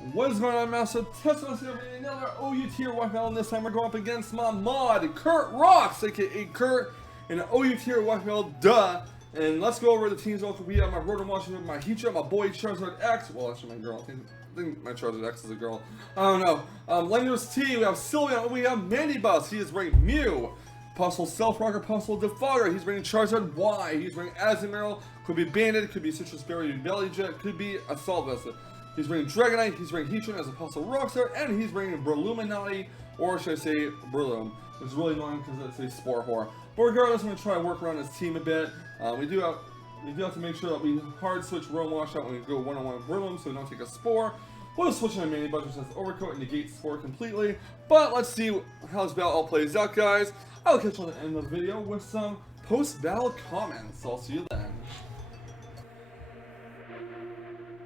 What is going on, Master? Teslamouse here with another OU tier Wi-Fi battle. This time we're going up against my mod, Kurt Rocks, aka Kurt, in an OU tier Wi-Fi battle, duh. And let's go over the teams. Also, we have my Rotom watching with my Heatran, my boy Charizard X. Well, actually, my girl. I think my Charizard X is a girl. I don't know. Lender's T. We have Sylveon. We have Mandibuzz. He is wearing Mew. Possible Self-Rocker, possible Defogger. He's wearing Charizard Y. He's wearing Azumarill. Could be Bandit. Could be Citrus Berry, Belly Jet. Could be Assault Vesta. He's wearing Dragonite, he's wearing Heatran as a possible Rockstar, and he's wearing Breluminati, or should I say Breloom, which is really annoying because it's a Spore Whore. But regardless, I'm going to try to work around his team a bit. We do have to make sure that we hard switch Roam Washout when we go one-on-one with Breloom so we don't take a Spore. We'll switch on Mandibuzz, which has Overcoat and negate Spore completely. But let's see how this battle all plays out, guys. I'll catch you on the end of the video with some post-battle comments. So I'll see you then.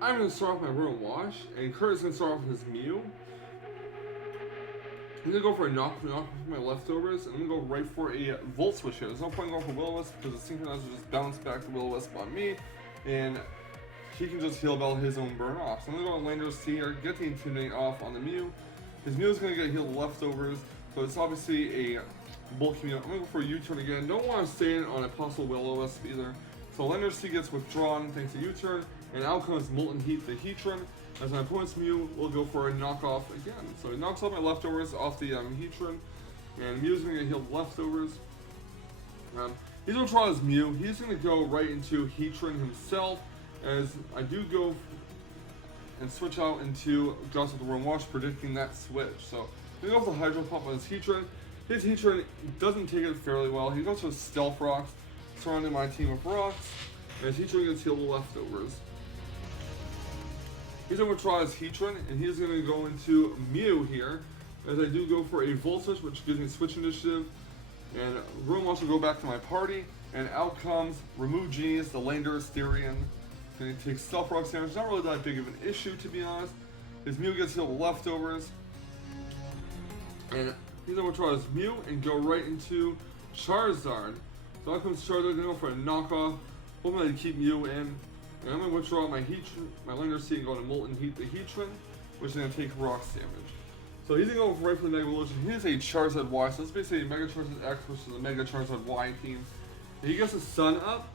I'm going to start off my Room Wash, and Kurt is going to start off with his Mew. I'm going to go for a knock with my leftovers, and I'm going to go right for a Volt Switch here. There's no point going for Will-O-Wisp, because the Synchronizer will just bounce back the Will-O-Wisp on me, and he can just heal Bell his own burn off. So I'm going to go on Lander's T here, get the Intimidate off on the Mew. His Mew is going to get healed leftovers, so it's obviously a bulky Mew. I'm going to go for a U-turn again. Don't want to stay in on a possible Will-O-Wisp either. So Lander's T gets withdrawn thanks to U-turn. And out comes Molten Heat, the Heatran, as my opponent's Mew will go for a knockoff again. So he knocks off my leftovers off the Heatran, and Mew's going to get healed leftovers. He's going to try his Mew. He's going to go right into Heatran himself, as I do go and switch out into Gossip the Room Wash, predicting that switch. So I'm going to go for the Hydro Pump on his Heatran. His Heatran doesn't take it fairly well. He goes for Stealth Rocks, surrounding my team with rocks, and his Heatran gets healed leftovers. He's going to try his Heatran, and he's going to go into Mew here, as I do go for a Volt Switch, which gives me Switch Initiative, and Room Wash will go back to my party, and out comes Remove Genius, the Lander Asterion, and he takes Stealth Rocks damage. Not really that big of an issue, to be honest. His Mew gets healed leftovers, and he's going to try his Mew and go right into Charizard. So out comes Charizard, going to go for a knockoff, hoping to keep Mew in. And I'm going to withdraw my Heatran, my Lander's T, and go to Molten Heat the Heatran, which is going to take rocks damage. So he's going to go right for the Mega Evolution. He is a Charizard Y, so it's basically a Mega Charizard X versus a Mega Charizard Y team. And he gets the Sun up,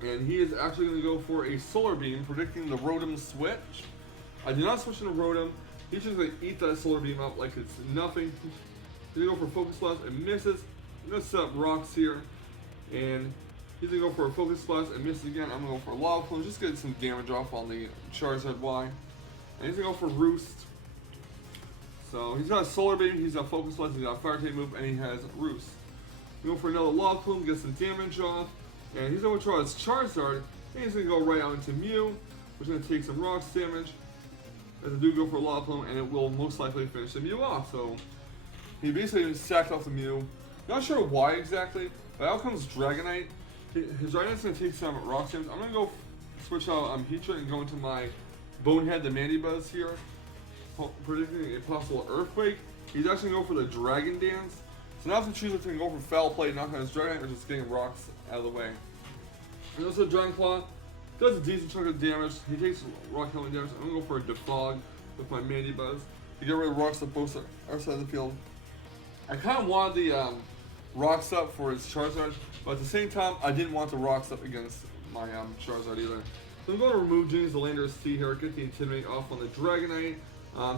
and he is actually going to go for a Solar Beam, predicting the Rotom switch. I do not switch into Rotom. He's just going to eat that Solar Beam up like it's nothing. He's going to go for Focus Blast and misses. I'm going to set up rocks here, and he's going to go for a Focus Blast and miss again. I'm going to go for a Lava Plume, just get some damage off on the Charizard Y. And he's going to go for Roost. So he's got a Solar Beam, he's got Focus Blast, he's got a Fire type move, and he has Roost. We go for another Lava Plume, get some damage off. And he's going to try his Charizard, and he's going to go right out into Mew, which is going to take some Rocks damage. As I do go for a Lava Plume, and it will most likely finish the Mew off. So he basically sacked off the Mew. Not sure why exactly, but out comes Dragonite. His Dragonite's going to take some Rock damage. I'm going to go switch out Heatran and go into my Bonehead, the Mandibuzz here, predicting a possible Earthquake. He's actually going to go for the Dragon Dance. So now I have to choose if he can go for Foul Play, knock on his Dragonite, or just getting rocks out of the way. And also Dragon Claw does a decent chunk of damage. He takes rock helmet damage. I'm going to go for a Defog with my Mandibuzz to get rid of rocks on both sides of the field. I kind of wanted the rocks up for his Charizard, but at the same time, I didn't want the rocks up against my Charizard either. So I'm going to remove Genius, the Lander's T here, get the Intimidate off on the Dragonite.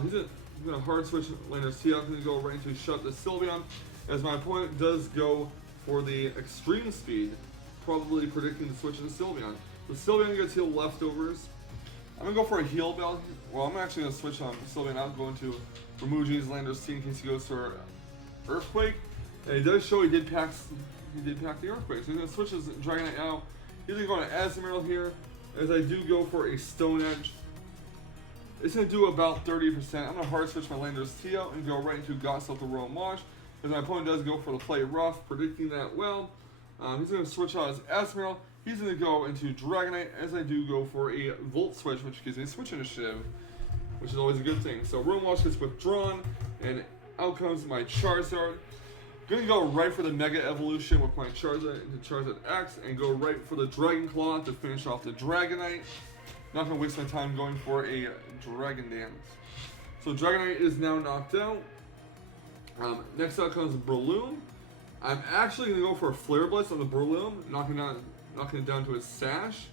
He's going to hard switch Lander's T up, and go right into Shut the Sylveon, as my opponent does go for the Extreme Speed, probably predicting the switch in the Sylveon. The Sylveon gets healed leftovers. I'm going to go for a Heal Bell. Well, I'm actually going to switch on Sylveon out, going to remove Genius, Lander's T in case he goes for Earthquake. And he does show he did pack the Earthquake. So he's going to switch his Dragonite out. He's going to go to Azumarill here, as I do go for a Stone Edge. It's going to do about 30%. I'm going to hard switch my Lander's T out and go right into Gossip the Roam Wash, as my opponent does go for the Play Rough, predicting that well. He's going to switch out his Azumarill. He's going to go into Dragonite, as I do go for a Volt Switch, which gives me Switch Initiative, which is always a good thing. So Roam Wash gets withdrawn, and out comes my Charizard. Gonna go right for the Mega Evolution with my Charizard into Charizard X, and go right for the Dragon Claw to finish off the Dragonite. Not gonna waste my time going for a Dragon Dance. So Dragonite is now knocked out. Next out comes Breloom. I'm actually gonna go for a Flare Blitz on the Breloom, knocking it down to a Sash.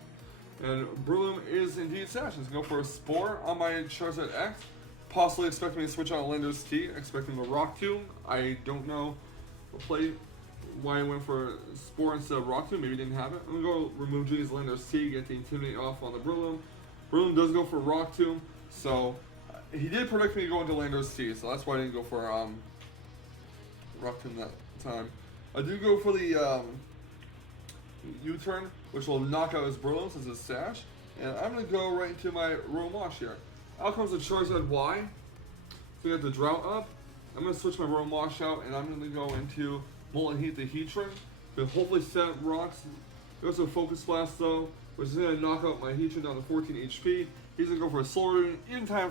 And Breloom is indeed Sash. Let's go for a Spore on my Charizard X. Possibly expecting me to switch out Lander's T, expecting the Rock Tomb. I don't know why I went for Spore instead of Rock Tomb. Maybe didn't have it. I'm gonna go remove G's Lander's T, get the Intimidate off on the Breloom. Breloom does go for Rock Tomb, so he did predict me to go into Lander's T, so that's why I didn't go for Rock Tomb that time. I do go for the U-turn, which will knock out his Breloom since it's Sash. And I'm going to go right into my Roam Wash here. Out comes the Charizard Y. So we got the Drought up. I'm going to switch my Roam Wash out, and I'm going to go into Molten Heat the Heatran. To hopefully set up rocks. Goes to a Focus Blast though, which is going to knock out my Heatran down to 14 HP. He's going to go for a Solar Beam. Even time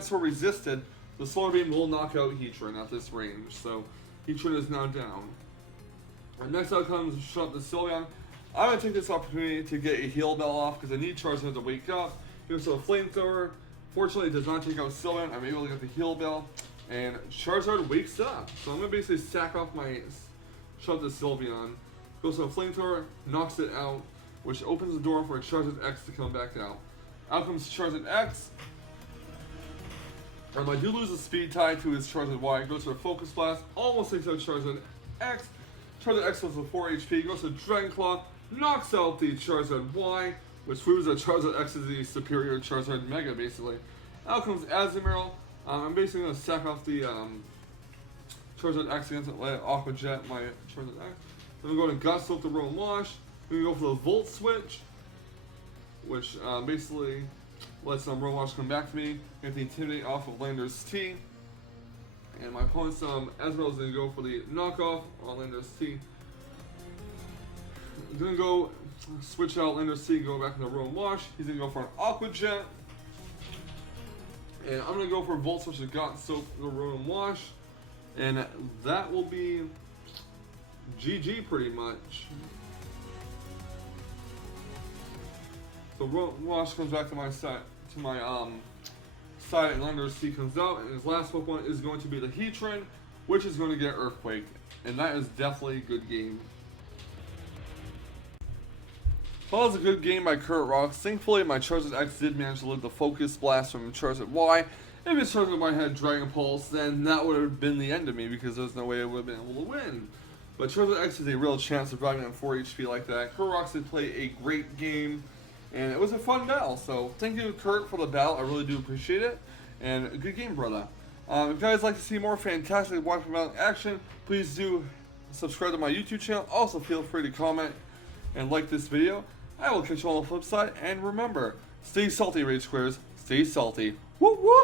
for resisted, the Solar Beam will knock out Heatran at this range. So Heatran is now down. And next out comes Shut Up the Sylveon. I'm going to take this opportunity to get a Heal Bell off because I need Charizard to wake up. He goes to a Flamethrower. Fortunately, it does not take out Sylveon. I'm able to get the Heal Bell. And Charizard wakes up. So I'm going to basically sack off my Shut Up the Sylveon. Goes to a Flamethrower, knocks it out, which opens the door for a Charizard X to come back out. Out comes Charizard X. I do lose a Speed tie to his Charizard Y. Goes for a Focus Blast. Almost takes out Charizard X. Charizard X goes to 4 HP, goes to Dragon Claw, knocks out the Charizard Y, which proves that Charizard X is the superior Charizard Mega, basically. Out comes Azumarill. I'm basically going to sack off the Charizard X against it, let it Aqua Jet my Charizard X. Then we're going to Gust with the Roam Wash. Then we go for the Volt Switch, which basically lets Roam Wash come back to me. Get the Intimidate off of Lander's T. And my opponent's Azumarill is going to go for the knockoff on Lander's T. I'm going to go switch out Lander's T and go back into Roam Wash. He's going to go for an Aqua Jet. And I'm going to go for a Volt Switch that got soaked the Roam Wash. And that will be GG pretty much. So Roam Wash comes back to my side, and Lander's T comes out, and his last Pokemon is going to be the Heatran, which is going to get Earthquake, and that is definitely a good game. Well, that was a good game by Kurt Rocks. Thankfully, my Charizard X did manage to live the Focus Blast from Charizard Y. If his Charizard Y had Dragon Pulse, then that would have been the end of me, because there's no way I would have been able to win. But Charizard X is a real chance of driving on 4 HP like that. Kurt Rocks did play a great game. And it was a fun battle, so thank you, Kurt, for the battle. I really do appreciate it. And a good game, brother. If you guys like to see more fantastic Wi-Fi Battle action, please do subscribe to my YouTube channel. Also, feel free to comment and like this video. I will catch you on the flip side. And remember, stay salty, Rage Squares. Stay salty. Woo woo!